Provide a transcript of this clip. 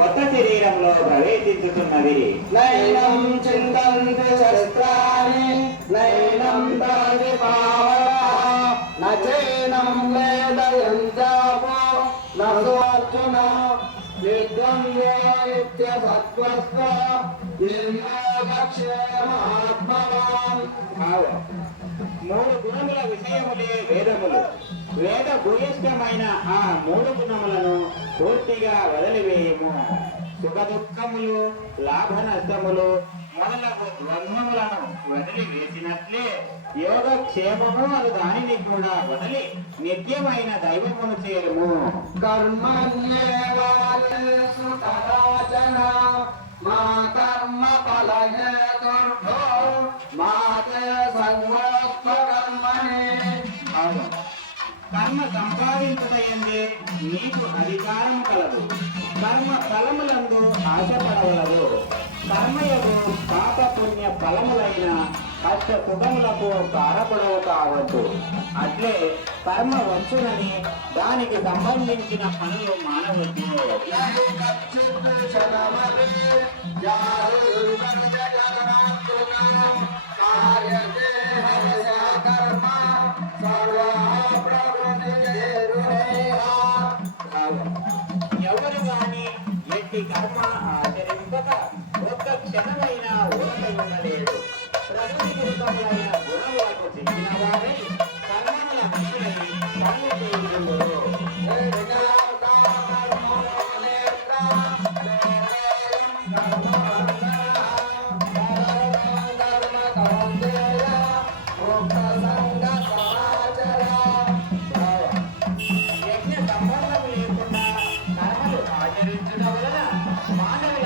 కొత్త శరీరంలో ప్రవేశించుతున్నది. నైనం నైనం వేదయంజాపో నర్జున. మూడు గుణముల విషయములే వేదములు. వేద భూయిష్టమైన ఆ మూడు గుణములను పూర్తిగా వదిలివేయము. సుఖ దుఃఖములు లాభ నష్టములు మొదలగు ద్వంద్వములను వదిలివేసినట్లే. వేసినట్లే క్షేమము అను దానిని కూడా వదిలి నిత్యమైన దైవమును చేరుము. కర్మణ్యేవాలేషు మా కర్మ ఫలహేతుర్భో మా తే సంగోత్వ కర్మ సంపాదించుటయందే కర్మ ఫలములందు ఆశపడవలదు. కర్మయకు పాప పుణ్య ఫలములైన కష్ట సుఖములకు కారకుడవు కావద్దు అట్లే కర్మ వచ్చునని దానికి సంబంధించిన పనులు మానవద్దు. కార్య కచ్చిత్ కర్మ సర్వా కర్మ ఆచరింపక ఒక్క క్షణమైన ఊరక ఉండలేడు ప్రకృతి విరుద్ధములైన యజ్ఞ